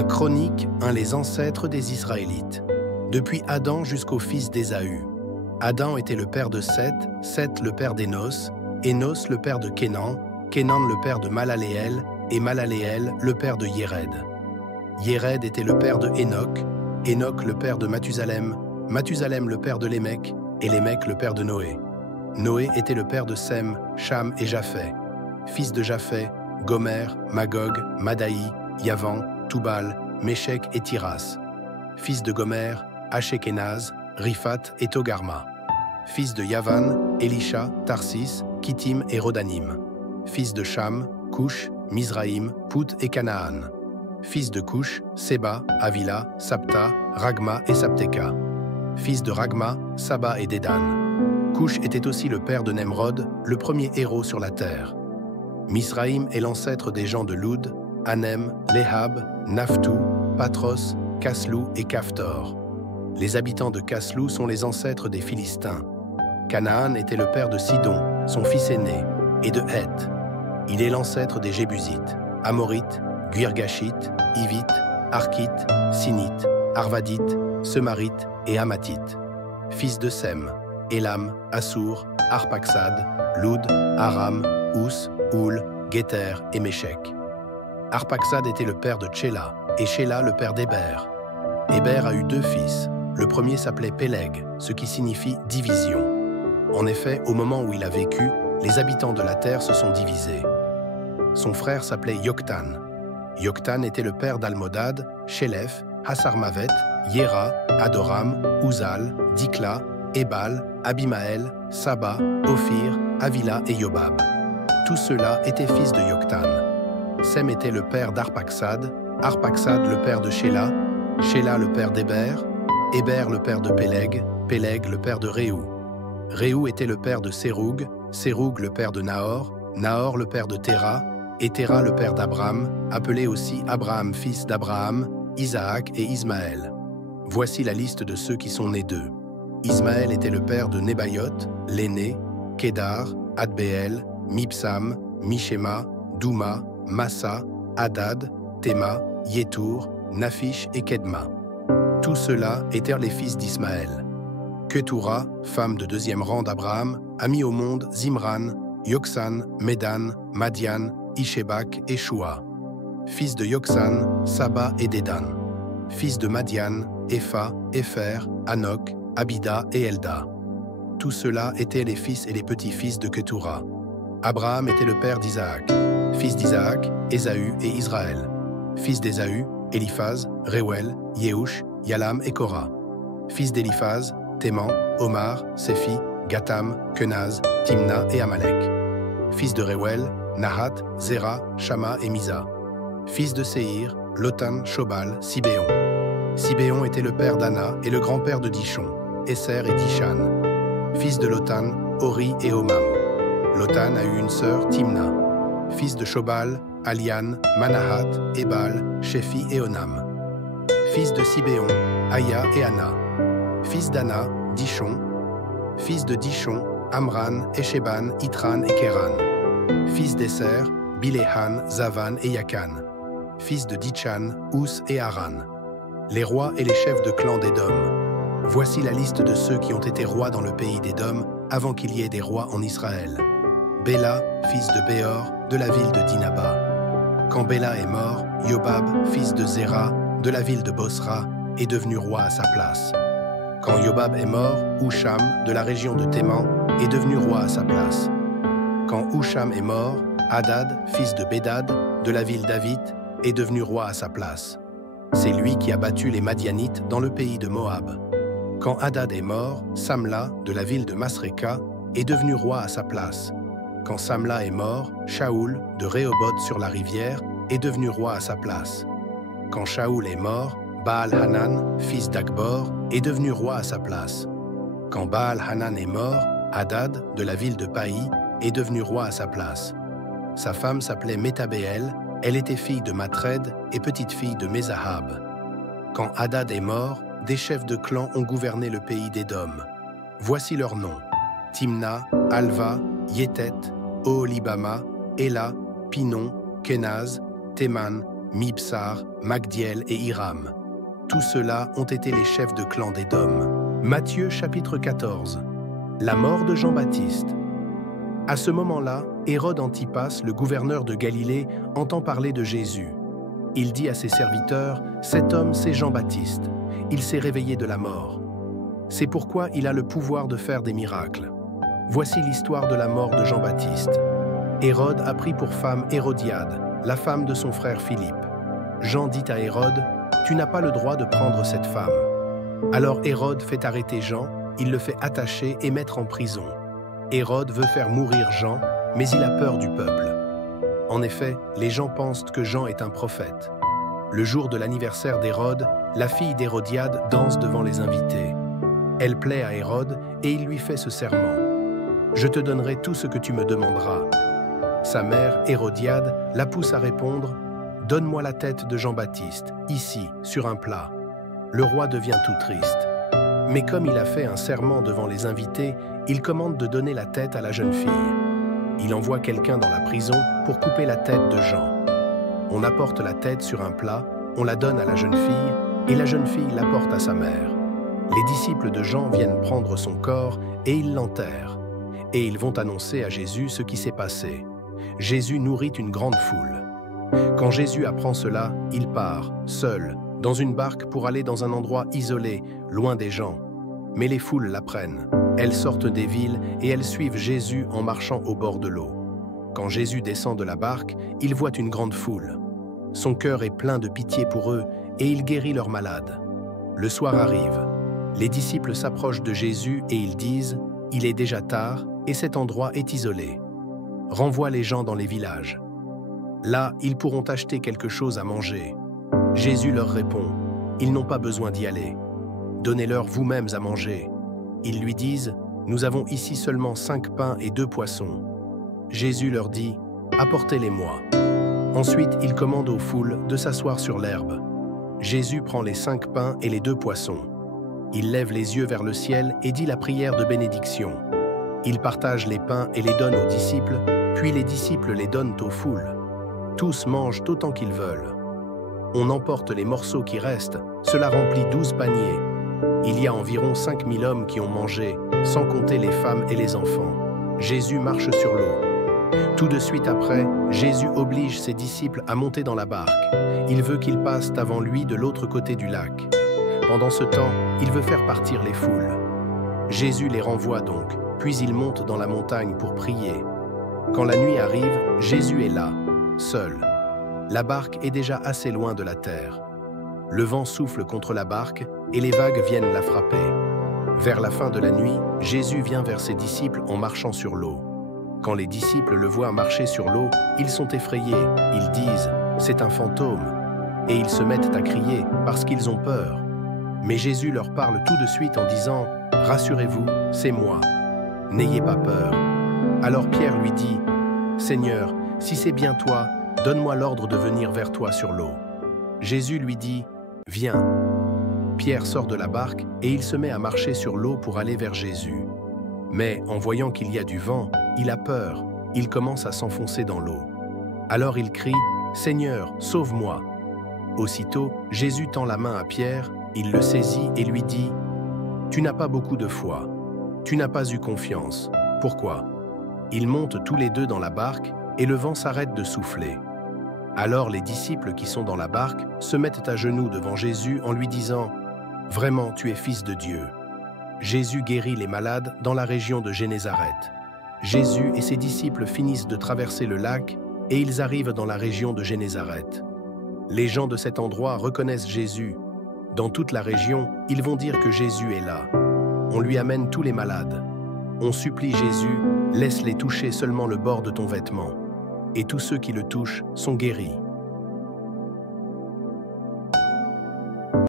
Un chronique, les ancêtres des Israélites. Depuis Adam jusqu'au fils d'Ésaü. Adam était le père de Seth, Seth le père d'Énos, Énos le père de Kénan, Kénan le père de Malaléel, et Malaléel le père de Yéred. Yéred était le père de Hénoc, Hénoc le père de Mathusalem, Mathusalem le père de Lémec, et Lémec le père de Noé. Noé était le père de Sem, Cham et Japheth. Fils de Japheth, Gomer, Magog, Madaï, Yavan, Toubal, Méchec et Tiras. Fils de Gomer, Ashékenaz, Riphat et Togarma. Fils de Yavan, Elisha, Tarsis, Kittim et Rodanim. Fils de Cham, Cush, Mizraïm, Pout et Canaan. Fils de Cush, Séba, Avila, Sapta, Ragma et Sapteka. Fils de Ragma, Saba et Dédan. Cush était aussi le père de Nemrod, le premier héros sur la terre. Mizraïm est l'ancêtre des gens de Loud, Anem, Léhab, Naphtou, Patros, Caslou et Caphtor. Les habitants de Caslou sont les ancêtres des Philistins. Canaan était le père de Sidon, son fils aîné, et de Heth. Il est l'ancêtre des Jébusites, Amorites, Guirgashites, Hivites, Arkites, Sinites, Arvadites, Semarites et Hamatites. Fils de Sem, Élam, Assur, Arpaxad, Loud, Aram, Ous, Houl, Guéter et Méchec. Arpaxad était le père de Tchéla, et Shéla le père d'Héber. Héber a eu deux fils. Le premier s'appelait Péleg, ce qui signifie division. En effet, au moment où il a vécu, les habitants de la terre se sont divisés. Son frère s'appelait Yoktan. Yoktan était le père d'Almodad, Shélef, Hassarmavet, Yéra, Adoram, Uzal, Dikla, Ébal, Abimaël, Saba, Ophir, Avila et Yobab. Tous ceux-là étaient fils de Yoktan. Sem était le père d'Arpaxad, Arpaxad le père de Shéla, Shéla le père d'Héber, Héber le père de Péleg, Péleg le père de Réou. Réou était le père de Séroug, Séroug le père de Nahor, Nahor le père de Téra, et Téra le père d'Abram, appelé aussi Abraham fils d'Abraham, Isaac et Ismaël. Voici la liste de ceux qui sont nés d'eux. Ismaël était le père de Nébaïot, l'aîné, Kédar, Adbéel, Mibsam, Mishema, Douma, Massa, Hadad, Théma, Yétour, Naphish et Kedma. Tous ceux-là étaient les fils d'Ismaël. Ketura, femme de deuxième rang d'Abraham, a mis au monde Zimran, Yoksan, Médan, Madian, Ishébak et Shua. Fils de Yoksan, Saba et Dédan. Fils de Madian, Epha, Épher, Hanok, Abida et Elda. Tous ceux-là étaient les fils et les petits-fils de Ketura. Abraham était le père d'Isaac. Fils d'Isaac, Ésaü et Israël. Fils d'Ésaü, Éliphaz, Réuel, Yehush, Yalam et Korah. Fils d'Éliphaz, Théman, Omar, Séphi, Gatam, Kenaz, Timna et Amalek. Fils de Réuel, Nahat, Zéra, Shama et Misa. Fils de Séhir, Lotan, Shobal, Sibéon. Sibéon était le père d'Anna et le grand-père de Dishon, Esser et Dishan. Fils de Lotan, Ori et Omam. Lotan a eu une sœur, Timna. Fils de Shobal, Alian, Manahat, Ebal, Shephi et Onam. Fils de Sibéon, Aya et Anna. Fils d'Anna, Dishon. Fils de Dishon, Amran, Esheban, Itran et Kéran. Fils d'Esser, Biléhan, Zavan et Yakan. Fils de Dichan, Ous et Aran. Les rois et les chefs de clans d'Édom. Voici la liste de ceux qui ont été rois dans le pays d'Édom avant qu'il y ait des rois en Israël. Béla, fils de Béor, de la ville de Dinaba. Quand Béla est mort, Yobab, fils de Zéra, de la ville de Bosra, est devenu roi à sa place. Quand Yobab est mort, Husham, de la région de Théman, est devenu roi à sa place. Quand Husham est mort, Hadad, fils de Bédad, de la ville d'Avit, est devenu roi à sa place. C'est lui qui a battu les Madianites dans le pays de Moab. Quand Hadad est mort, Samla, de la ville de Masréka, est devenu roi à sa place. Quand Samla est mort, Shaoul, de Rehoboth sur la rivière, est devenu roi à sa place. Quand Shaoul est mort, Baal-Hanan, fils d'Akbor, est devenu roi à sa place. Quand Baal-Hanan est mort, Hadad, de la ville de Paï, est devenu roi à sa place. Sa femme s'appelait Métabéel, elle était fille de Matred et petite-fille de Mézahab. Quand Hadad est mort, des chefs de clans ont gouverné le pays d'Édom. Voici leurs noms: Timna, Alva, Yétet, Oholibama, Éla, Pinon, Kenaz, Théman, Mibsar, Magdiel et Hiram. Tous ceux-là ont été les chefs de clan d'Édom. Matthieu chapitre 14. La mort de Jean-Baptiste. À ce moment-là, Hérode Antipas, le gouverneur de Galilée, entend parler de Jésus. Il dit à ses serviteurs, « Cet homme, c'est Jean-Baptiste. Il s'est réveillé de la mort. C'est pourquoi il a le pouvoir de faire des miracles. » Voici l'histoire de la mort de Jean-Baptiste. Hérode a pris pour femme Hérodiade, la femme de son frère Philippe. Jean dit à Hérode, « Tu n'as pas le droit de prendre cette femme. » Alors Hérode fait arrêter Jean, il le fait attacher et mettre en prison. Hérode veut faire mourir Jean, mais il a peur du peuple. En effet, les gens pensent que Jean est un prophète. Le jour de l'anniversaire d'Hérode, la fille d'Hérodiade danse devant les invités. Elle plaît à Hérode et il lui fait ce serment. « Je te donnerai tout ce que tu me demanderas. » Sa mère, Hérodiade, la pousse à répondre « Donne-moi la tête de Jean-Baptiste, ici, sur un plat. » Le roi devient tout triste. Mais comme il a fait un serment devant les invités, il commande de donner la tête à la jeune fille. Il envoie quelqu'un dans la prison pour couper la tête de Jean. On apporte la tête sur un plat, on la donne à la jeune fille, et la jeune fille l'apporte à sa mère. Les disciples de Jean viennent prendre son corps et ils l'enterrent. Et ils vont annoncer à Jésus ce qui s'est passé. Jésus nourrit une grande foule. Quand Jésus apprend cela, il part, seul, dans une barque pour aller dans un endroit isolé, loin des gens. Mais les foules l'apprennent. Elles sortent des villes et elles suivent Jésus en marchant au bord de l'eau. Quand Jésus descend de la barque, il voit une grande foule. Son cœur est plein de pitié pour eux et il guérit leurs malades. Le soir arrive. Les disciples s'approchent de Jésus et ils disent « Il est déjà tard et cet endroit est isolé. Renvoie les gens dans les villages. Là, ils pourront acheter quelque chose à manger. » Jésus leur répond « Ils n'ont pas besoin d'y aller. Donnez-leur vous-mêmes à manger. » Ils lui disent « Nous avons ici seulement 5 pains et 2 poissons. » Jésus leur dit « Apportez-les-moi. » Ensuite, il commande aux foules de s'asseoir sur l'herbe. Jésus prend les 5 pains et les 2 poissons. Il lève les yeux vers le ciel et dit la prière de bénédiction. Il partage les pains et les donne aux disciples, puis les disciples les donnent aux foules. Tous mangent autant qu'ils veulent. On emporte les morceaux qui restent, cela remplit 12 paniers. Il y a environ 5000 hommes qui ont mangé, sans compter les femmes et les enfants. Jésus marche sur l'eau. Tout de suite après, Jésus oblige ses disciples à monter dans la barque. Il veut qu'ils passent avant lui de l'autre côté du lac. Pendant ce temps, il veut faire partir les foules. Jésus les renvoie donc, puis il monte dans la montagne pour prier. Quand la nuit arrive, Jésus est là, seul. La barque est déjà assez loin de la terre. Le vent souffle contre la barque et les vagues viennent la frapper. Vers la fin de la nuit, Jésus vient vers ses disciples en marchant sur l'eau. Quand les disciples le voient marcher sur l'eau, ils sont effrayés. Ils disent « C'est un fantôme » et ils se mettent à crier parce qu'ils ont peur. Mais Jésus leur parle tout de suite en disant « Rassurez-vous, c'est moi. N'ayez pas peur. » Alors Pierre lui dit « Seigneur, si c'est bien toi, donne-moi l'ordre de venir vers toi sur l'eau. » Jésus lui dit « Viens. » Pierre sort de la barque et il se met à marcher sur l'eau pour aller vers Jésus. Mais en voyant qu'il y a du vent, il a peur. Il commence à s'enfoncer dans l'eau. Alors il crie « Seigneur, sauve-moi !» Aussitôt, Jésus tend la main à Pierre, il le saisit et lui dit « Tu n'as pas beaucoup de foi. Tu n'as pas eu confiance. Pourquoi ?» Ils montent tous les deux dans la barque et le vent s'arrête de souffler. Alors les disciples qui sont dans la barque se mettent à genoux devant Jésus en lui disant « Vraiment, tu es fils de Dieu. » Jésus guérit les malades dans la région de Génézareth. Jésus et ses disciples finissent de traverser le lac et ils arrivent dans la région de Génézareth. Les gens de cet endroit reconnaissent Jésus. Dans toute la région, ils vont dire que Jésus est là. On lui amène tous les malades. On supplie Jésus, laisse-les toucher seulement le bord de ton vêtement. Et tous ceux qui le touchent sont guéris.